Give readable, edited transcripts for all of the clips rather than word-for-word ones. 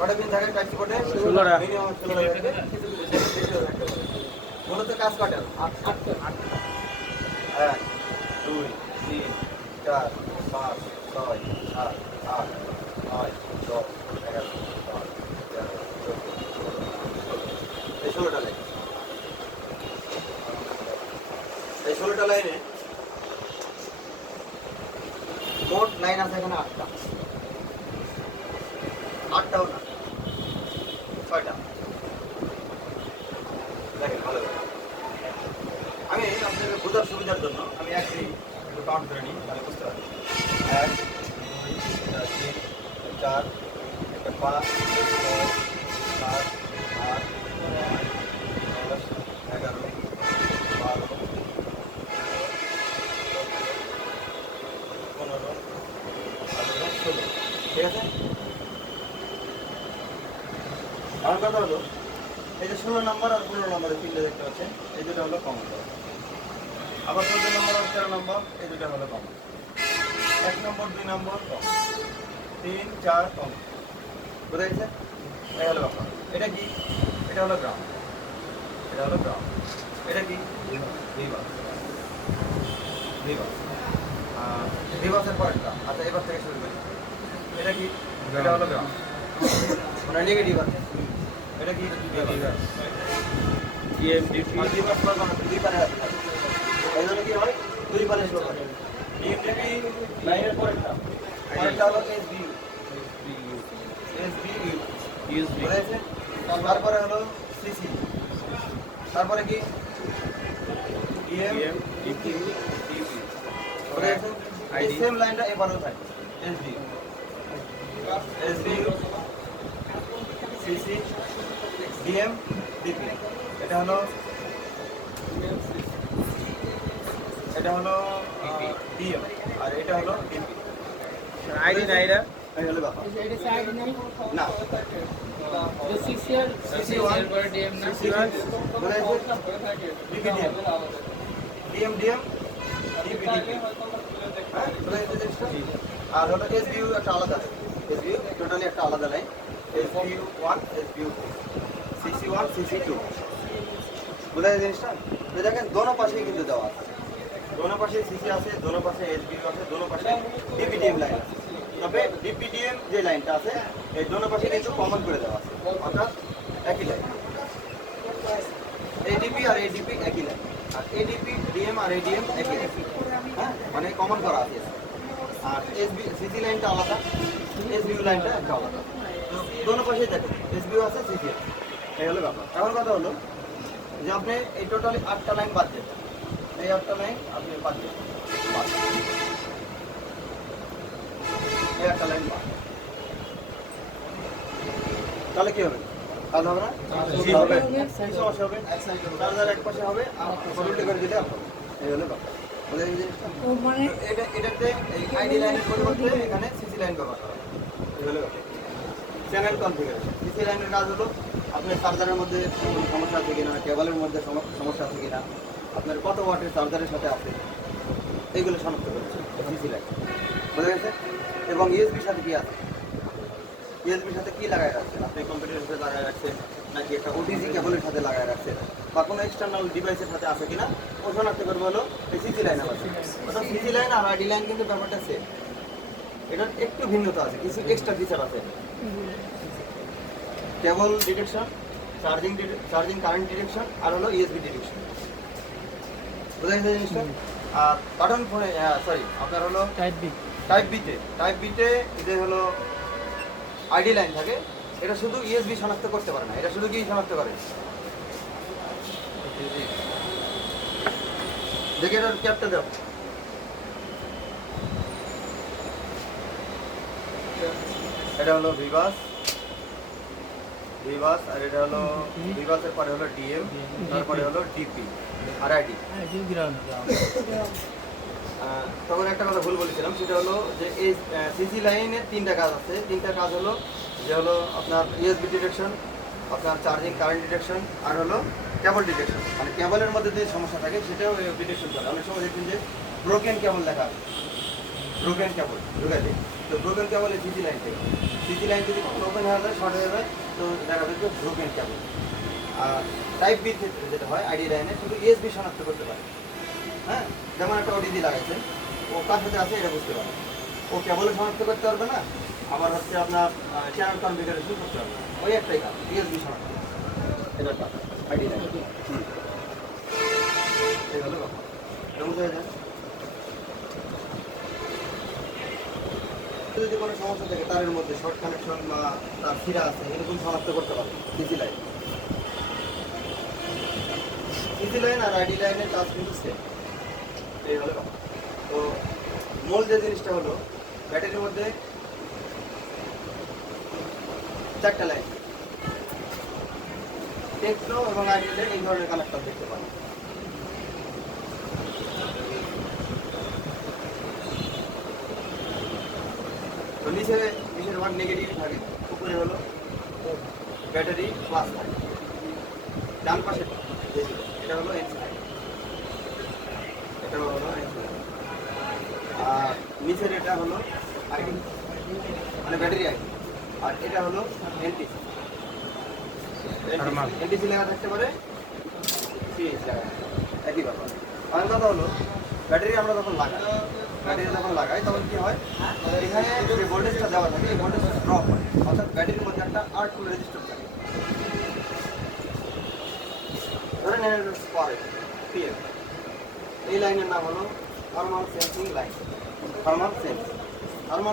কটা পিন থাকে টাইপ কোডে? 16টা। মিনিমাম 16টা থাকে। মূলত কাজ কটা? 8 1 2 3 4 5 6 7 8 9 10 11 12 13 14 এই 16টা লাইন। এই 16টা লাইনে মোট লাইন আছে এখানে 8টা। 8টাও না, 6টা। দেখেন ভালো করে। আমি আপনাদের বোঝার সুবিধার জন্য আমি একটি একটু কাউন্ট করে নিই, তাহলে বুঝতে পারবেন। 1 2 3 4 5 6 7 8 9 10 11 12 15 16 17। ঠিক আছে? আমার কথা হলো এই যে 16 নম্বর আর 15 নম্বরের তিনটে দেখতে পাচ্ছেন, এই দুটো হলো কমন। আবার 14 নম্বর আর 13 নম্বর এই দুটো হলো কমন। 1 নম্বর 2 নম্বর কমন, 3 4 কমন। বুঝা গেছে? এই হলো ব্যাপার। এটা কি? এটা হলো গ্রাউন্ড। এটা হলো গ্রাউন্ড। এটা কি? ভিবাস। ভিবাস। ভিবাসের পরেরটা। আচ্ছা এবার থেকে শুরু করি। এটা কি? এটা হলো গ্রাউন্ড। ওটা নেগেটিভ আছে। এটা কি? ভিবাস। ডিএমডিপি আর ভিবাস করব না, দুই পারে আছে। এই জন্য কি হয়? দুই পারে স্লো করে। ডিএমডিপি লাইনের পরেরটা। পরেরটা হলো এসবিইউ। এসবিইউ। ইউএসবি বুঝেছে? তারপরে হলো সিসি। তারপরে কি? DM DP DP. বুঝেছে? এই সেম লাইনটা এবারেও থাকে। SBU. SBU CC DM DP. এটা হলো ডিএম আর এটা হলো ডিপি। আইডি না এটা এই হলো ব্যাপার। না সিসি ওয়ান ডিএম না DP DM DM DM DP DP. হ্যাঁ বুঝেছে জিনিসটা? আর হলো এসবিইউ একটা আলাদা আছে। এসবিইউ টোটালি একটা আলাদা line. SBU one SBU two CC one CC two. বুঝেছে জিনিসটা? তো দেখেন দোনো পাশেই কিন্তু দেওয়া আছে। দোনো পাশে সিসি আছে, দোনো পাশে এসবিইউ আছে, দোনো পাশে ডিপিডিএম লাইন আছে। তবে ডিপিডিএম যে লাইনটা আছে এই দোনো পাশে কিন্তু কমন করে দেওয়া আছে, অর্থাৎ একই লাইন। এডিপি আর এডিপি একই লাইন, আর এডিপি ডিএম আর এডিএম একই লাইন। হ্যাঁ মানে কমন করা আছে। আর এসবি সিসি লাইনটা আলাদা, এসবিইউ লাইনটা একটা আলাদা। তো দোনো পাশেই দেখেন এসবিইউ আছে, সিসি আছে। এই হলো ব্যাপার। এখন কথা হলো যে আপনি এই টোটালি 8টা লাইন বাদ দেবেন। এই 8টা লাইন আপনি বাদ দেবেন। এই একটা লাইন বাদ। তাহলে কি হবে? কাজ হবে না? কি হবে? কি সমস্যা হবে? চার্জার এক পাশে হবে আর উল্টে করে দিলে হবে। এই হলো ব্যাপার। বুঝলেন এই জিনিসটা? মানে এটাতে এই আইডি লাইনের পরিবর্তে এখানে সিসি লাইন ব্যবহার করা হয়। এই হলো ব্যাপার। Channel configuration. সিসি লাইনের কাজ হলো আপনার চার্জারের মধ্যে কোনো সমস্যা আছে কিনা, কেবলের মধ্যে সমস্যা আছে কিনা, আপনার কত ওয়াটের চার্জারের সাথে আছে, এইগুলো শনাক্ত করছে সিসি লাইন। বুঝা গেছে? এবং ইউএসবির সাথে কি আছে, ইউএসবির সাথে কি লাগায় রাখছেন, আপনি কম্পিউটারের সাথে লাগায় রাখছেন নাকি একটা ওটিজি কেবলের সাথে লাগায় রাখছেন বা কোনো এক্সটার্নাল ডিভাইসের সাথে আছে কিনা ও শনাক্ত করবো হলো এই সিসি লাইন। আমার অর্থাৎ সিসি লাইন আর আইডি লাইন কিন্তু ব্যাপারটা সেম। এটার একটু ভিন্নতা আছে, কিছু এক্সট্রা ফিচার আছে। কেবল ডিটেকশন, চার্জিং কারেন্ট ডিটেকশন আর হলো ইউএসবি ডিটেকশন। বুঝা গেছে জিনিসটা? আর বাটন ফোনে সরি আপনার হলো টাইপ বিতে যে হলো আইডি লাইন থাকে, এটা শুধু ইউএসবি শনাক্ত করতে পারে না, এটা শুধু কি শনাক্ত করে? দেখে এটার ক্যাপটা দাও। এটা হলো ভিভাস আর এটা হলো ভিভাসের পরে হলো ডিএম, তারপরে হলো ডিপি আর আইডি। তখন একটা কথা ভুল বলেছিলাম, সেটা হলো যে এই সিসি লাইনের 3টা কাজ আছে। 3টা কাজ হলো যে হলো আপনার ইউএসবি ডিটেকশন, আপনার চার্জিং কারেন্ট ডিটেকশন আর হলো কেবল ডিটেকশন। মানে কেবলের মধ্যে যে সমস্যা থাকে সেটাও ডিটেকশন করে। অনেক সময় দেখবেন যে ব্রোকেন কেবল লেখা আছে, ব্রোকেন কেবল ঢুকাই দিই। তো ব্রোকেন কেবল এই সিসি লাইন থেকে, সিসি লাইন যদি কখনো ওপেন হয়ে যায়, শর্ট হয়ে যায়, তো দেখা যাবে ব্রোকেন কেবল। আর টাইপ বির ক্ষেত্রে যেটা হয়, আইডি লাইনে শুধু ইউএসবি শনাক্ত করতে পারে। হ্যাঁ, যেমন একটা ওটিজি লাগাইছেন, ও কার সাথে আছে এটা বুঝতে পারে, ও কেবলও শনাক্ত করতে পারবে না, আবার হচ্ছে আপনার চ্যানেল কনফিগারেশন করতে পারবে না। ওই একটাই কাজ, ইউএসবি শনাক্ত, এটা কাজ আইডি লাইন। এই হলো ব্যাপার, এটা বুঝতে হয়ে যায়। যদি কোনো সমস্যা থাকে তারের মধ্যে শর্ট কানেকশন বা তার ফিরা আছে, এরকম শনাক্ত করতে পারবে সিসি লাইন। সিসি লাইন আর আইডি লাইনের কাজ কিন্তু সেম। এই হলো ব্যাপার। তো মূল যে জিনিসটা হলো, ব্যাটারির মধ্যে 4টা লাইন, টেকনো এবং আইডি লাইন এই ধরনের কানেক্টর দেখতে পাবেন। তো নিচে বেশিরভাগ নেগেটিভ থাকে, উপরে হলো ব্যাটারি প্লাস থাকে। ডান পাশে এটা হলো এন সাইড, এটা হলো এন সাইড, আর নিচের এটা হলো আইডি, মানে ব্যাটারি আইডি, আর এটা হলো এনটিসি। এনটিসি লেখা থাকতে পারে, সিএইচ লেখা থাকতে পারে, একই ব্যাপার। আমার কথা হলো, ব্যাটারি আমরা যখন লাগাই তখন কি হয়, এখানে যে ভোল্টেজটা দেওয়া থাকে এই ভোল্টেজটা ড্রপ হয়, অর্থাৎ ব্যাটারির মধ্যে একটা R2 রেজিস্টার থাকে। ধরেন পরে পিএম, এই লাইনের নাম হলো thermal sensing line. Thermal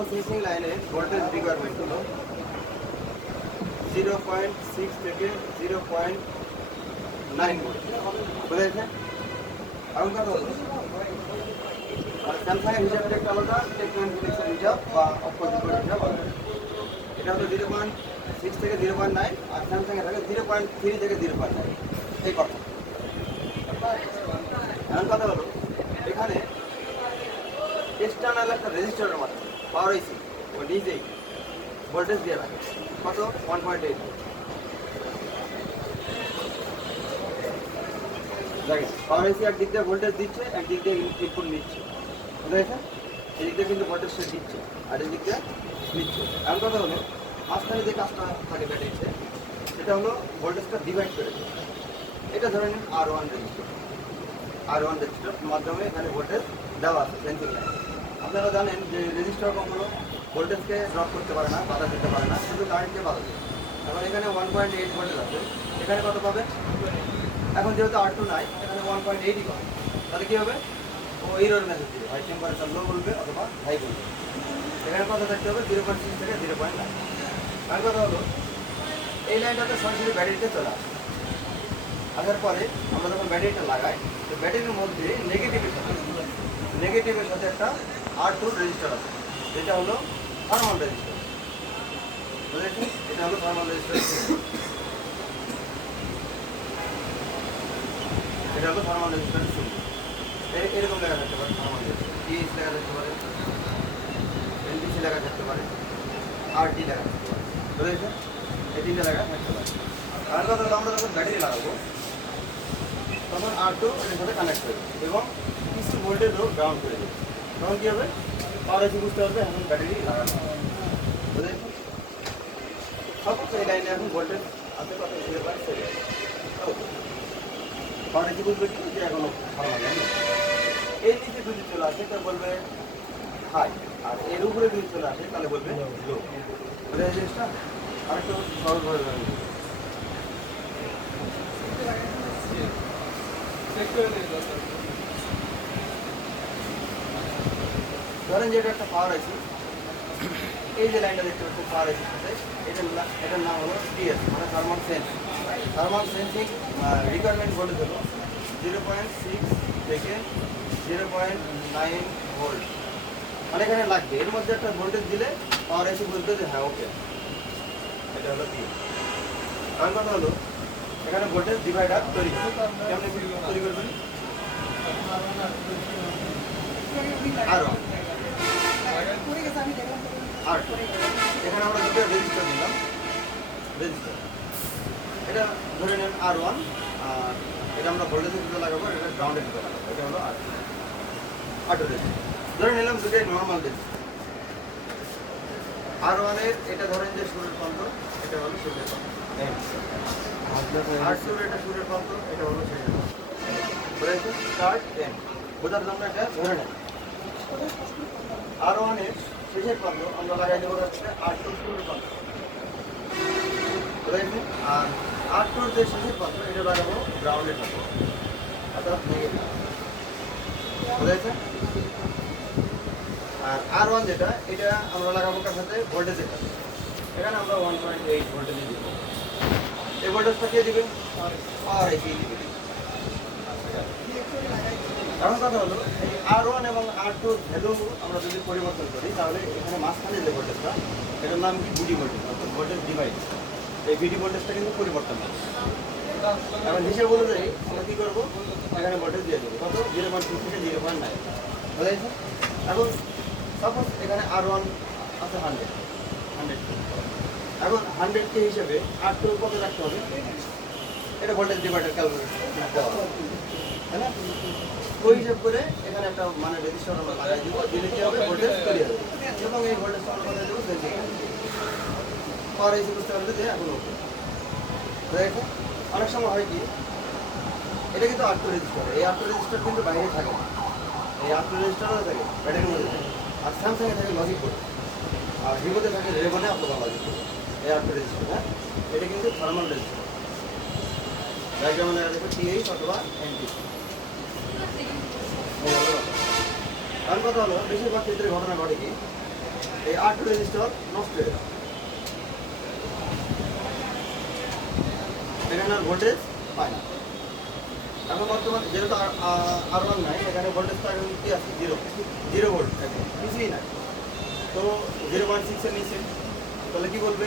sensing লাইনের ভোল্টেজ রিকোয়ারমেন্ট হলো 0.6 থেকে 0.9 ভোল্ট। বুঝেছে? এখন কথা হলো, স্যামসাংয়ের হিসাবটা একটা আলাদা, টেকনো ইনফিনিক্সের হিসাব বা অপোজিটের হিসাব আলাদা। এটা হলো 0.6 থেকে 0.9, আর স্যামসাংয়ের থাকে 0.3 থেকে 0.9, এই কথা। এখন কথা হলো, এখানে এক্সটার্নাল একটা রেজিস্টারের মাধ্যমে পাওয়ার আইসি ও নিজেই ভোল্টেজ দিয়ে রাখে কত 1.8 পাওয়ার আইসি একদিক দিয়ে ভোল্টেজ দিচ্ছে, একদিক দিয়ে ইনপুট নিচ্ছে। বুঝেছেন? এদিক দিয়ে কিন্তু ভোল্টেজটা দিচ্ছে আর এদিক দিয়ে নিচ্ছে। এখন কথা হলো, মাঝখানে যে কাজটা থাকে ব্যাটারিতে, সেটা হলো ভোল্টেজটা ডিভাইড করে দেয়। এটা ধরে নিন R1 রেজিস্টার মাধ্যমে এখানে ভোল্টেজ দেওয়া আছে সেন্সিং লাইন। আপনারা জানেন যে রেজিস্টার কখনো ভোল্টেজকে ড্রপ করতে পারে না, বাধা দিতে পারে না, শুধু কারেন্টকে বাধা দেয়। এখন এখানে 1.8 ভোল্টেজ আছে, এখানে কত পাবে? এখন যেহেতু R2 নাই, এখানে 1.8ই পাবে। তাহলে কী হবে? ও এরর মেসেজ দিবে, হয় টেম্পারেচার লো বলবে অথবা হাই বলবে। এখানে কত থাকতে হবে? 0.6 থেকে 0.9। আর কথা হলো, এই লাইনটাতে সরাসরি ব্যাটারিতে চলে আসে। আসার পরে আমরা যখন ব্যাটারিটা লাগাই, তো ব্যাটারির মধ্যে নেগেটিভের সাথে একটা R2 রেজিস্টার আছে, যেটা হলো থার্মাল রেজিস্টার। বুঝেছেন? এটা হলো থার্মাল রেজিস্টার, এটা হলো থার্মাল রেজিস্টারের শুরু। এরকম লেখা থাকতে পারে, থার্মাল রেজিস্টার, TH লেখা থাকতে পারে, এনটিসি লেখা থাকতে পারে, RT লেখা থাকতে পারে। বুঝেছেন? এই তিনটে লেখা থাকতে পারে। আর কথা হলো, আমরা যখন ব্যাটারি লাগাবো তখন R2 এর সাথে কানেক্ট করবে এবং কিছু ভোল্টেজও গ্রাউন্ড করে দেবে। তখন কী হবে? পাওয়ার আইসি বুঝতে পারবে এখন ব্যাটারি লাগানো হবে। বুঝেছেন? সাপোজ এই লাইনে এখন ভোল্টেজ আছে কত? 0.7। পাওয়ার আইসি বুঝবে কি যে এখনো থার্মাল লাইন। এই নিচে যদি চলে আসে তাহলে বলবে হাই, আর এর উপরে যদি চলে আসে তাহলে বলবে লো। বুঝে এই জিনিসটা আরেকটু সহজভাবে ধরেন, যে এটা একটা পাওয়ার আইসি, এই যে লাইনটা দেখতে পাচ্ছেন পাওয়ার আইসির সাথে, এটার নাম হলো TS, মানে থার্মাল সেন্সিং রিকোয়ারমেন্ট ভোল্টেজ হলো 0.6 থেকে 0.9 ভোল্ট। মানে এখানে লাগবে, এর মধ্যে একটা ভোল্টেজ দিলে পাওয়ার আইসি বুঝবে যে হ্যাঁ ওকে, এটা হলো TS। কারণ কথা হলো, এখানে ভোল্টেজ ডিভাইডার তৈরি কেমন তৈরি করবেন? এখানে আমরা দুটো রেজিস্টার দিলাম, এটা ধরে নেন R1, আর এটা আমরা ভোল্টেজের দিকে লাগাবো, এটা গ্রাউন্ডের দিকে লাগাবো, এটা হলো R2 রেজিস্টার। ধরে নিলাম দুটোই নর্মাল ডিস। R1 এর এটা ধরেন যে শুরুর প্রান্ত, এটা হলো শেষের প্রান্ত। R2 এর এটা শুরুর প্রান্ত, এটা হলো শেষের প্রান্ত। বুঝেছেন? স্টার্ট এন্ড বোঝার জন্য এটা ধরে নেন। R1 এর শেষের প্রান্ত আমরা লাগাই দেবো হচ্ছে R2 শুরুর প্রান্ত। বুঝেছেন? আর R2 এর যে শেষের প্রান্ত এটা লাগাবো গ্রাউন্ডের প্রান্ত, অর্থাৎ নেগেটিভ। বুঝেছেন? আর R1 যেটা, এটা আমরা লাগাবো কার সাথে? ভোল্টেজের সাথে। এখানে আমরা 1.8 ভোল্টেজ দিব। এই ভোল্টেজটা কে দিবে? পাওয়ার আইসি দিবে। এখন কথা হলো এই R1 এবং R2 ভ্যালু আমরা যদি পরিবর্তন করি তাহলে এখানে মাঝখানে যে ভোল্টেজটা, এটার নাম কি? ভিডি ভোল্টেজ, অর্থাৎ ভোল্টেজ ডিভাইড। এই ভিডি ভোল্টেজটা কিন্তু পরিবর্তন হবে। এখন হিসেবে বলে যাই আমরা কি করবো? এখানে ভোল্টেজ দিয়ে দেবো কত? 0.2 থেকে 0.9। বুঝেছেন? এখন সাপোজ এখানে R1 আছে 100। এখন 100 হিসেবে R2 কত রাখতে হবে? এটা ভোল্টেজ ডিভাইডার ক্যালকুলেট দেওয়া হবে, তাই না? ওই হিসাব করে এখানে একটা মানে রেজিস্টার আমরা লাগাই দিব, দিলে কি হবে? ভোল্টেজ তৈরি হবে এবং এই ভোল্টেজ আমরা কোথায় দেবো? পাওয়ার এসে বুঝতে পারবে যে এখন ওকে। দেখো অনেক সময় হয় কি, এটা কিন্তু R2 রেজিস্টার, এই R2 রেজিস্টার কিন্তু বাইরে থাকে না, এই R2 রেজিস্টারও থাকে ব্যাটারির মধ্যে থাকে। আর স্যামসাংয়ে থাকে লজিক বোর্ড, আর ভিভোতে থাকে রেভনে অথবা লজিক বোর্ড। এই R2 রেজিস্টার, হ্যাঁ, এটা কিন্তু থার্মাল রেজিস্টার। ডায়াগ্রামে লেখা দেখো TH অথবা NTC। কারণ কথা হলো বেশিরভাগ ক্ষেত্রে ঘটনা ঘটে কি, এই R2 রেজিস্টার নষ্ট হয়ে যায়, এখানে আর ভোল্টেজ পায় না। এখন বর্তমানে যেহেতু R1 নাই, এখানে ভোল্টেজটা এখন কি আছে? 0 ভোল্ট, কিছুই নাই। তো 0.6 এর নিচে, তাহলে কি বলবে?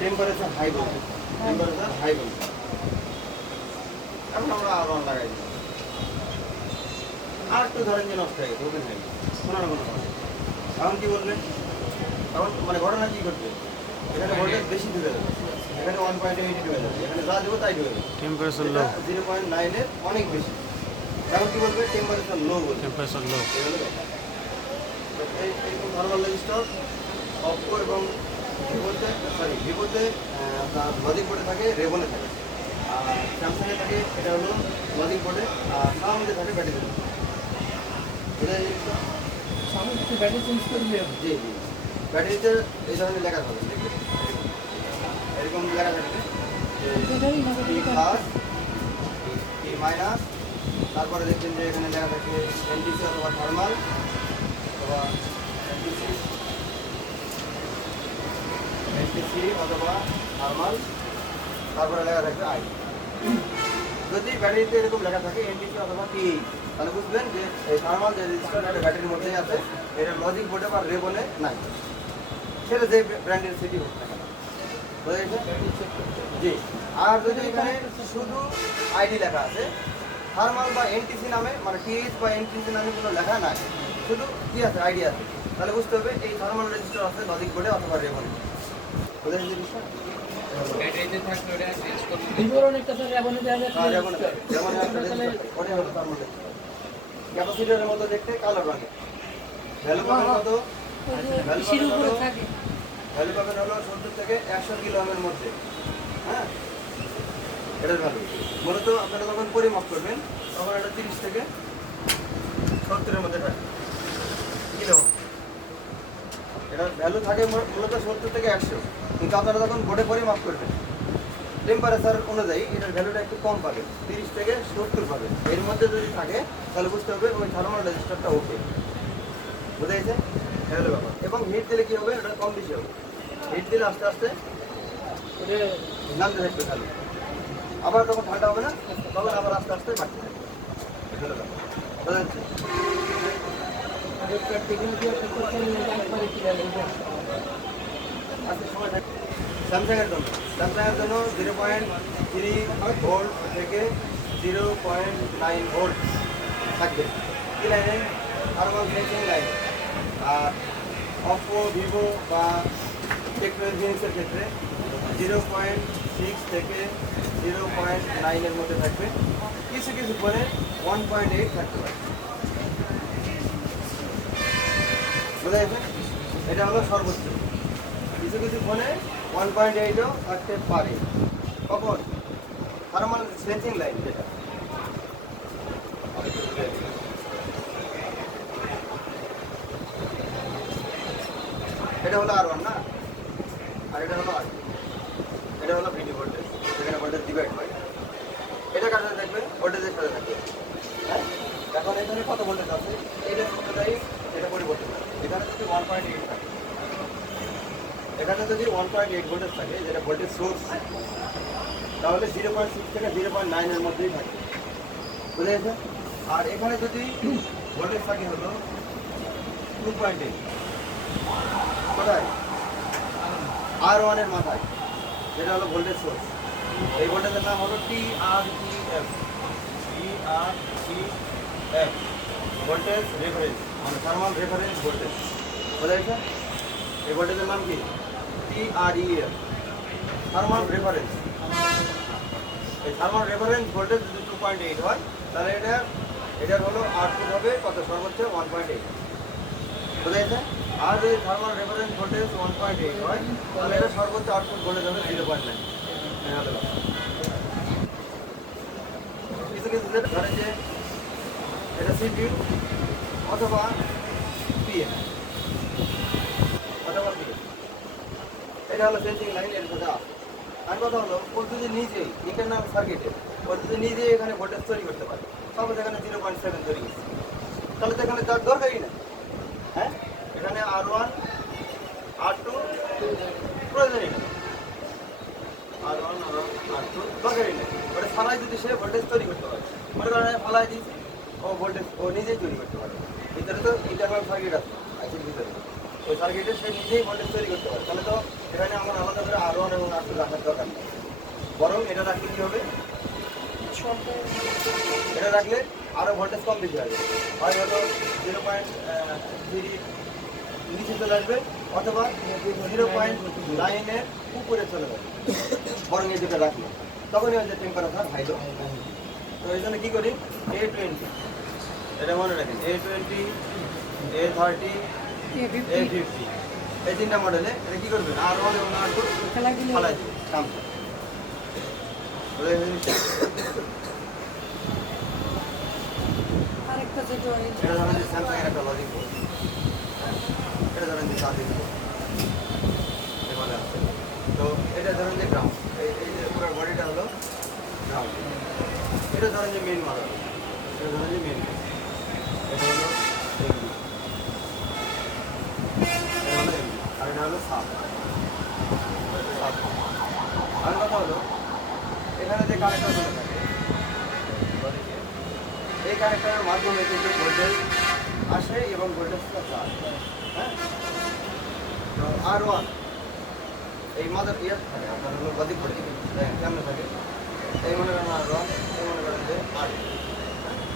টেম্পারেচার হাই বলবে, টেম্পারেচার হাই বলবে। এখন আমরা R1 লাগাই দিই, R2 ধরেন যে নষ্ট হয়ে গেছে, ওপেন হয়ে গেছে, কোনো না কোনো কারণে। এখন কি বলবে? এখন মানে ঘটনা কি ঘটবে? এখানে ভোল্টেজ বেশি ঢুকে যাবে, এখানে 1.8 ঢুকে যাবে, এখানে যা দেবো তাই ঢুকে যাবে। টেম্পারেচার লো, 0.9 এর অনেক বেশি। এখন কি বলবে? টেম্পারেচার লো বলবে। টেম্পারেচার লো। এই হলো ব্যাপার। তো এইরকম থার্মাল রেজিস্টার অপো এবং ভিভোতে আপনার লজিক বোর্ডে থাকে, রেভনে থাকে। আর স্যামসাংয়ে থাকে, এটা হলো লজিক বোর্ডে, আর সাউন্ডে থাকে ব্যাটারি। ব্যাটারি চেঞ্জ করলে জি জি, ব্যাটারিতে এই ধরনের লেখা থাকে, দেখবেন এরকম লেখা থাকবে যে T প্লাস T মাইনাস, তারপরে দেখবেন যে এখানে লেখা থাকে NTC অথবা থার্মাল অথবা NTC অথবা থার্মাল, তারপরে লেখা থাকবে আই। যদি ব্যাটারিতে এরকম লেখা থাকে NTC অথবা TH, তাহলে বুঝবেন যে এই থার্মাল যে রেজিস্টার এটা ব্যাটারির মধ্যেই আছে, এটা লজিক বোর্ডে বা রেবনে নাই, সেটা যে ব্র্যান্ডের সিটি হোক না কেন। বোঝা গেছে? জি। আর যদি এখানে শুধু আইডি লেখা আছে, থার্মাল বা এনটিসি নামে, মানে টিএইচ বা এনটিসি নামে কোনো লেখা নাই, শুধু কি আছে? আইডি আছে, তাহলে বুঝতে হবে এই থার্মাল রেজিস্টার আছে লজিক বোর্ডে অথবা রেবনে। বোঝা গেছে জিনিসটা? ব্যাটারিতে থাকলে ওটা চেঞ্জ করলে ভিভোর অনেক কথা রেবনে দেওয়া যায়। হ্যাঁ, রেবনে থাকে। রেবনে একটা রেজিস্টার, ওটাই হলো থার্মাল রেজিস্টার। ক্যাপাসিটরের মতো দেখতে, কালো রঙের। ভ্যালু পাবেন কত? ইসির উপরে থাকে। ভ্যালু পাবেন হলো 70 থেকে 100 কিলো ওহমের মধ্যে, হ্যাঁ, এটার ভ্যালু। মূলত আপনারা যখন পরিমাপ করবেন তখন এটা 30 থেকে 70-এর মধ্যে থাকে কিলো। এটার ভ্যালু থাকে মূলত 70 থেকে 100, কিন্তু আপনারা যখন বোর্ডে পরিমাপ করবেন টেম্পারেচার অনুযায়ী এটার ভ্যালুটা একটু কম পাবেন, 30 থেকে 70 পাবেন। এর মধ্যে যদি থাকে তাহলে বুঝতে হবে ওই থার্মাল রেজিস্টারটা ওকে। বুঝা গেছে? এটা হলো ব্যাপার। এবং হিট দিলে কি হবে? ওটা কম বেশি হবে। হিট দিলে আস্তে আস্তে ওটা নামতে থাকবে খালি, আবার যখন ঠান্ডা হবে না তখন আবার আস্তে আস্তে বাড়তে থাকবে। এটা হলো ব্যাপার। বুঝা যাচ্ছে? আগেরকার টেকনোলজি একটা করতে একবারে কি লাগে আজকে সময় থাকে স্যামসাংয়ের জন্য, 0.3 ভোল্ট থেকে 0.9 ভোল্ট থাকবে কি লাইনে? থার্মাল গ্লেজিং লাইনে। আর অপো, ভিভো বা টেকনোলজিক্সের ক্ষেত্রে 0.6 থেকে 0.9-এর মধ্যে থাকবে, কিছু কিছু পরে 1.8 থাকতে পারে। বোঝা গেছে? এটা হলো সর্বোচ্চ। কিছু কিছু ফোনে 1.8ও থাকতে পারে। কখন? থার্মাল সেন্সিং লাইন যেটা। এটা হলো R1 না, আর এটা হলো R2। এটা হলো ভিডি ভোল্টেজ, যেখানে ভোল্টেজ ডিভাইড হয়। এটা কার সাথে থাকবে? ভোল্টেজের সাথে থাকবে। হ্যাঁ, এখন এখানে কত ভোল্টেজ আছে? এটা সিঙ্গেলাইজ, এটা পরিবর্তন হবে। এখানে যদি 1.8 থাকে, এখানে যদি 1.8 ভোল্টেজ থাকে, যেটা ভোল্টেজ সোর্স, তাহলে 0.6 থেকে 0.9 এর মধ্যেই থাকে। বুঝে গেছে? আর এখানে যদি ভোল্টেজ থাকে হলো 2.8, কোথায়? R1 এর মাথায়, যেটা হলো ভোল্টেজ সোর্স। এই ভোল্টেজের নাম হলো TREF, ভোল্টেজ রেফারেন্স, মানে থার্মাল রেফারেন্স ভোল্টেজ। বোঝা গেছে? এই ভোল্টেজের নাম কি? TREF, thermal reference. এই থার্মাল রেফারেন্স ভোল্টেজ যদি 2.8 হয়, তাহলে এটার হলো আউটপুট হবে কত? সর্বোচ্চ 1.8। বোঝা গেছে? আর যদি থার্মাল রেফারেন্স ভোল্টেজ 1.8 হয়, তাহলে এটা সর্বোচ্চ আউটপুট ভোল্টেজ হবে 0.9। কিছু কিছু ধরেন যে এটা সিপিইউ অথবা পিএন অথবা পিএন, এটা হলো সেন্সিং লাইন, এর সাথে আছে। আর কথা হলো ওর যদি নিজেই ইন্টারনাল সার্কিটে ওর যদি নিজেই এখানে ভোল্টেজ তৈরি করতে পারে, সব এখানে 0.7 তৈরি করছে, তাহলে তো এখানে তার দরকারই না। হ্যাঁ, এখানে R1 R2 প্রয়োজনই নেই, R1 R2 দরকারই নেই। ওটা ছাড়াই যদি সে ভোল্টেজ তৈরি করতে পারে, মনে করেন ফালাই দিয়েছি, ও ভোল্টেজ ও নিজেই তৈরি করতে পারে। ভিতরে তো ইন্টারনাল সার্কিট আছে আইসির ভিতরে, ওই সার্কিটে সে নিজেই ভোল্টেজ তৈরি করতে পারে। তাহলে তো এখানে আমার আলাদা করে R1 এবং R2 রাখার দরকার নেই, বরং এটা রাখলে কী হবে? এটা রাখলে আরও ভোল্টেজ কম বেশি হবে, হয় হলো 0.3 নিচে চলে আসবে, অথবা 0.9 উপরে চলে যাবে। বরং এই দুটো রাখলে তখনই হচ্ছে টেম্পারেচার হাই লো। তো এই জন্য কী করি? A20, এটা মনে রাখেন, A20, A30, A50, এই তিনটা মডেলে এটা কী করবেন? R1 এবং R2 ফালাই দিবে, কাম শেষ। আরেকটা যেটা এটা ধরেন যে স্যামসাং এর একটা লজিক বোর্ড, এটা ধরেন যে চার্জিং বোর্ড, এভাবে আছে। তো এটা ধরেন যে গ্রাউন্ড, এই যে পুরো বডিটা হলো গ্রাউন্ড। এটা ধরেন যে মেইন মাদার, এটা ধরেন যে মেইন, এটা হলো এমবি, এটা হলো এমবি, আর এটা হলো সাব। আর কথা হলো এখানে যে কানেক্টরগুলো থাকে লজিকের, এই কানেক্টরের মাধ্যমে কিন্তু ভোল্টেজ আসে এবং ভোল্টেজটা যায়। হ্যাঁ, তো R1 এই মাদার ইয়ার থাকে, আপনার হলো লজিক বোর্ডে কেমন থাকে? এই মনে করেন R1, এই মনে করেন যে R2,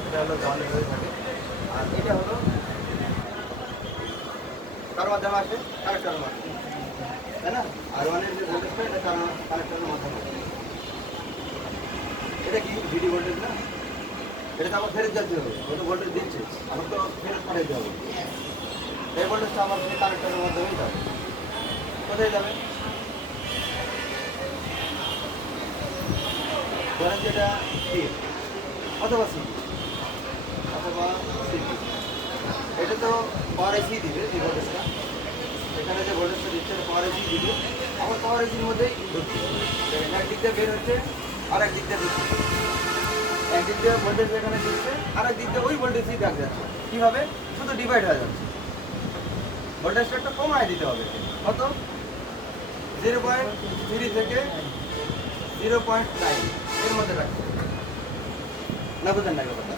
এটা হলো গ্রাউন্ডের হয়ে থাকে। আর এটা হলো কার মাধ্যমে আসে? কানেক্টরের মাধ্যমে, তাই না? R1 এর যে ভোল্টেজটা এটা কানেক্টরের মাধ্যমে। এটা কি ভিডি ভোল্টেজ না? এটা তো আবার ফেরত যেতে হবে, ও তো ভোল্টেজ দিচ্ছে, আমার তো ফেরত পাঠাইতে হবে। এই ভোল্টেজটা আমার সেই কানেক্টরের মাধ্যমেই যাবে। কোথায় যাবে? ধরেন যেটা পিএন অথবা সিপি অথবা সিপি, এটা তো পাওয়ার এসি দিবে এই ভোল্টেজটা, এখানে যে ভোল্টেজটা দিচ্ছে পাওয়ার এসি দিবে, আমার পাওয়ার এসির মধ্যেই ঢুকছে। এক দিক দিয়ে বের হচ্ছে, আর এক দিক দিয়ে ঢুকছে। একদিক দিয়ে ভোল্টেজ এখানে দিচ্ছে, আর এক দিক দিয়ে ওই ভোল্টেজই দেখা যাচ্ছে। কীভাবে? শুধু ডিভাইড হয়ে যাচ্ছে। ভোল্টেজটা একটু কমায় দিতে হবে, কত? 0.3 থেকে 0.9 এর মধ্যে রাখতে হবে। না বুঝলেন না ব্যাপারটা?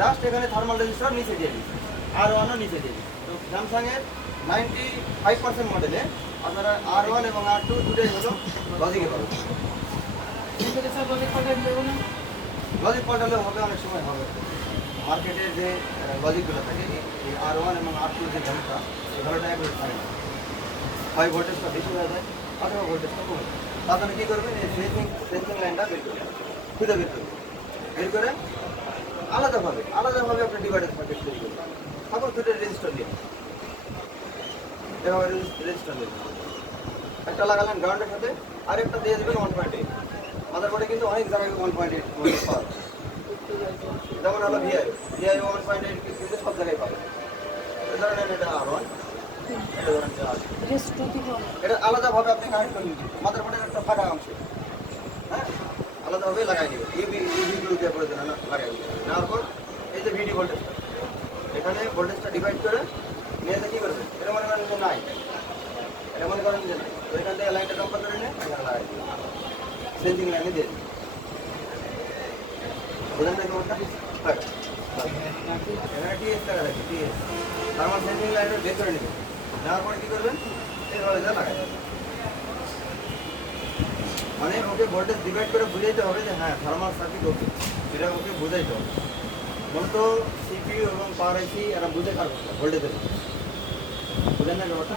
জাস্ট এখানে থার্মাল রেজিস্টার নিচে দিয়ে দিচ্ছে, R1ও নিচে দিয়ে দিচ্ছে। তো স্যামসাংয়ের 95% মডেলে আপনারা R1 এবং R2 দুটোই হলো লজিকে পাবেন। লজিক পাল্টালে হবে, অনেক সময় হবে। মার্কেটের যে লজিকগুলো থাকে, এই R1 এবং R2 যে ভ্যালুটা, এই ভ্যালুটা একবারে থাকে না, হয় ভোল্টেজটা বেশি হয়ে যায় অথবা ভোল্টেজটা কমে যায়। তার জন্য কী করবেন? এই সেন্সিং লাইনটা বের করবেন, খুঁজে বের করে আলাদাভাবে আপনি ডিভাইডার সার্কিট তৈরি করবেন। তারপর দুটো রেজিস্টার দিয়ে এভাবে রেজিস্টার দেবেন। একটা লাগালেন গ্রাউন্ডের সাথে, আর একটা দিয়ে দেবেন 1.8। মাদারবোর্ডে কিন্তু অনেক জায়গায় 1.8 ভোল্টেজ পাওয়া যায়। যেমন হলো ভিআই 1.8 কিন্তু সব জায়গায় পাবে। এই ধরনের এটা R1, এটা ধরেন যে R2। রেস্ট দিব এটা আলাদাভাবে আপনি কানেক্ট করে নিতে, মাদারবোর্ডের একটা ফাঁকা অংশ, হ্যাঁ, আলাদাভাবে লাগাই নেবেন। ইভিগুলোতে প্রয়োজন লাগাই নেবেন। নেওয়ার পর এই যে ভিডি ভোল্টেজটা, এখানে ভোল্টেজটা ডিভাইড করে নিয়ে কী করবেন, এটা মনে করেন যে নাই, এটা মনে করেন যে নাই, তো এখান থেকে লাইনটা কম্পার করে নিয়ে এখানে লাগাই দেবেন, সেন্সিং লাইনে দিয়ে দেবেন। বুঝলেন না কোনটা? হ্যাঁ, এখানে টিএস লাগা থাকে, টিএস থার্মাল সেন্সিং লাইনটা বের করে নেবেন। নেওয়ার পরে কী করবেন, এইভাবে যা লাগাই দেবেন। মানে ওকে ভোল্টেজ ডিভাইড করে বুঝাইতে হবে যে হ্যাঁ থার্মাল সার্কিট ওকে, সেটা ওকে বোঝাইতে হবে। মূলত সিপিইউ এবং পাওয়ার আইসি এরা বুঝে কাজ করতে ভোল্টেজের, বুঝলেন না ব্যাপারটা?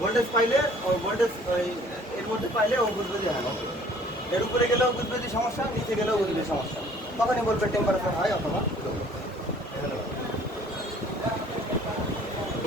ভোল্টেজ পাইলে ও ভোল্টেজ এর মধ্যে পাইলে ও বুঝবে যে হ্যাঁ ওকে, এর উপরে গেলেও বুঝবে যে সমস্যা, নিচে গেলেও বুঝবে সমস্যা, তখনই বলবে টেম্পারেচার হাই অথবা লো।